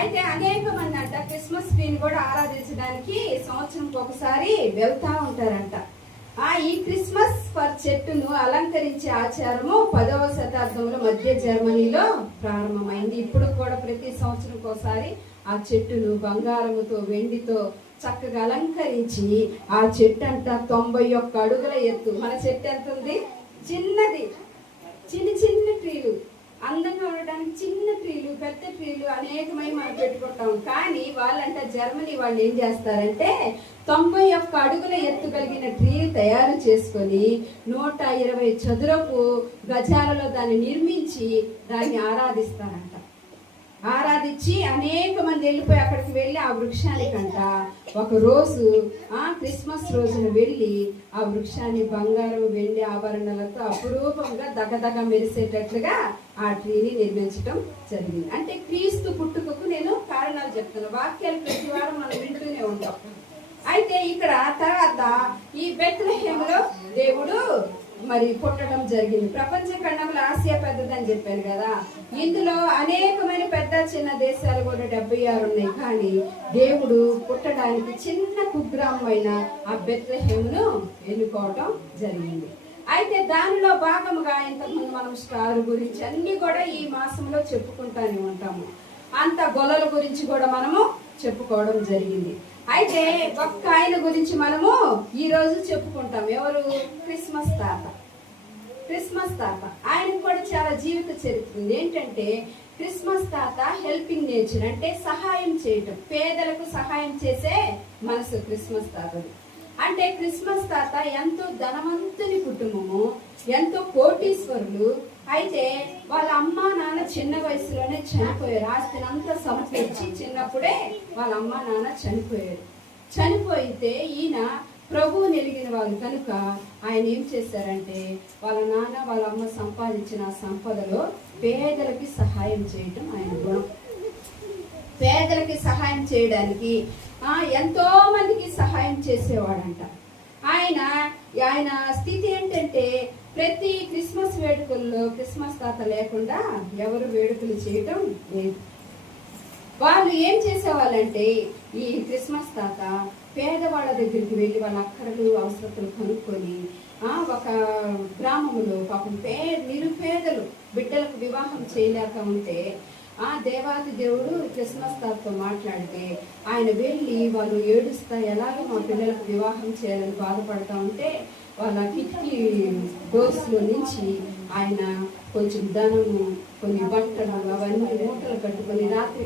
అయితే అనేక మంది అంట క్రిస్మస్ ట్రీని కూడా ఆరాధించడానికి సంవత్సరంకి ఒకసారి వెళ్తా ఉంటారంట. ఈ క్రిస్మస్ చెట్టును అలంకరించే ఆచారము 10వ శతాబ్దంలో మధ్య జర్మనీలో ప్రారంభమైంది. ఇప్పుడు కూడా ప్రతి సంవత్సరం ఒకసారి ఆ చెట్టును బంగారముతో వెండితో చక్కగా అలంకరించి ఆ చెట్టు అంట 91 అడుగుల ఎత్తు. మన చెట్టు ఎంత ఉంది? చిన్నది. చిన్న ట్రీలు, అందంగా ఉండడానికి చిన్న ట్రీలు, పెద్ద ట్రీలు అనేకమైన మనం పెట్టుకుంటాం. కానీ వాళ్ళంట జర్మనీ వాళ్ళు ఏం చేస్తారంటే 91 అడుగుల ఎత్తు కలిగిన ట్రీ తయారు చేసుకొని 120 చదురపు గజాలలో దాన్ని నిర్మించి దాన్ని ఆరాధిస్తారంట. ఆరాధించి అనేక మంది వెళ్ళిపోయి అక్కడికి వెళ్ళి ఆ వృక్షానికంట ఒక రోజు క్రిస్మస్ రోజున వెళ్ళి ఆ వృక్షాన్ని బంగారం వెండి ఆభరణాలతో అపురూపంగా దగదగ మెరిసేటట్లుగా ఆ ట్రీని నిర్మించడం జరిగింది. అంటే క్రీస్తు పుట్టుకకు నేను కారణాలు చెప్తాను. వాక్యాలు ప్రతి వారం మనం వింటూనే ఉంటాం. అయితే ఇక్కడ తర్వాత ఈ బెత్లెహేములో దేవుడు మరి పుట్టడం జరిగింది. ప్రపంచ ఖండంలో ఆసియా పెద్దదని చెప్పాను కదా. ఇందులో అనేకమైన పెద్ద చిన్న దేశాలు కూడా 76 ఉన్నాయి. కానీ దేవుడు పుట్టడానికి చిన్న కుగ్రామమైన ఆ బెత్లెహేమును ఎన్నుకోవటం జరిగింది. అయితే దానిలో భాగముగా ఇంతకుముందు మనం స్టార్ గురించి అన్ని కూడా ఈ మాసంలో చెప్పుకుంటానే ఉంటాము. అంత గొల్లల గురించి కూడా మనము చెప్పుకోవడం జరిగింది. అయితే ఒక్క ఆయన గురించి మనము ఈ రోజు చెప్పుకుంటాం. ఎవరు? క్రిస్మస్ తాత. క్రిస్మస్ తాత ఆయనకు కూడా చాలా జీవిత చరిత్ర ఉంది. ఏంటంటే క్రిస్మస్ తాత హెల్పింగ్ నేచర్, అంటే సహాయం చేయటం, పేదలకు సహాయం చేసే మనసు క్రిస్మస్ తాతది. అంటే క్రిస్మస్ తాత ఎంతో ధనవంతుని కుటుంబము, ఎంతో కోటీశ్వరులు. అయితే వాళ్ళ అమ్మా నాన్న చిన్న వయసులోనే చనిపోయారు. ఆస్తినంతా సమకూర్చి చిన్నప్పుడే వాళ్ళ అమ్మా నాన్న చనిపోయారు. చనిపోయితే ఈయన ప్రభువు నెరిగిన వాళ్ళు కనుక ఆయన ఏం చేశారంటే వాళ్ళ నాన్న వాళ్ళ అమ్మ సంపాదించిన సంపదలో పేదలకి సహాయం చేయటం ఆయన గుణం. పేదలకి సహాయం చేయడానికి ఎంతో మందికి సహాయం చేసేవాడంట. ఆయన స్థితి ఏంటంటే ప్రతి క్రిస్మస్ వేడుకల్లో క్రిస్మస్ తాత లేకుండా ఎవరు వేడుకలు చేయటం లేదు. వాళ్ళు ఏం చేసేవాళ్ళంటే ఈ క్రిస్మస్ తాత పేదవాళ్ళ దగ్గరికి వెళ్ళి వాళ్ళ అక్కడలు అవసరతలు కనుక్కొని ఒక గ్రామంలో పాపం నిరుపేదలు బిడ్డలకు వివాహం చేయలేక ఉంటే దేవాది దేవుడు క్రిస్మస్ తాతతో మాట్లాడితే ఆయన వెళ్ళి వాళ్ళు ఏడుస్తా ఎలాగో మా పిల్లలకు వివాహం చేయాలని బాధపడతా ఉంటే వాళ్ళ కిటికీ డోర్స్లో నుంచి ఆయన కొంచెం ధనము, కొన్ని బట్టలు అవన్నీ మూటలు కట్టుకొని రాత్రి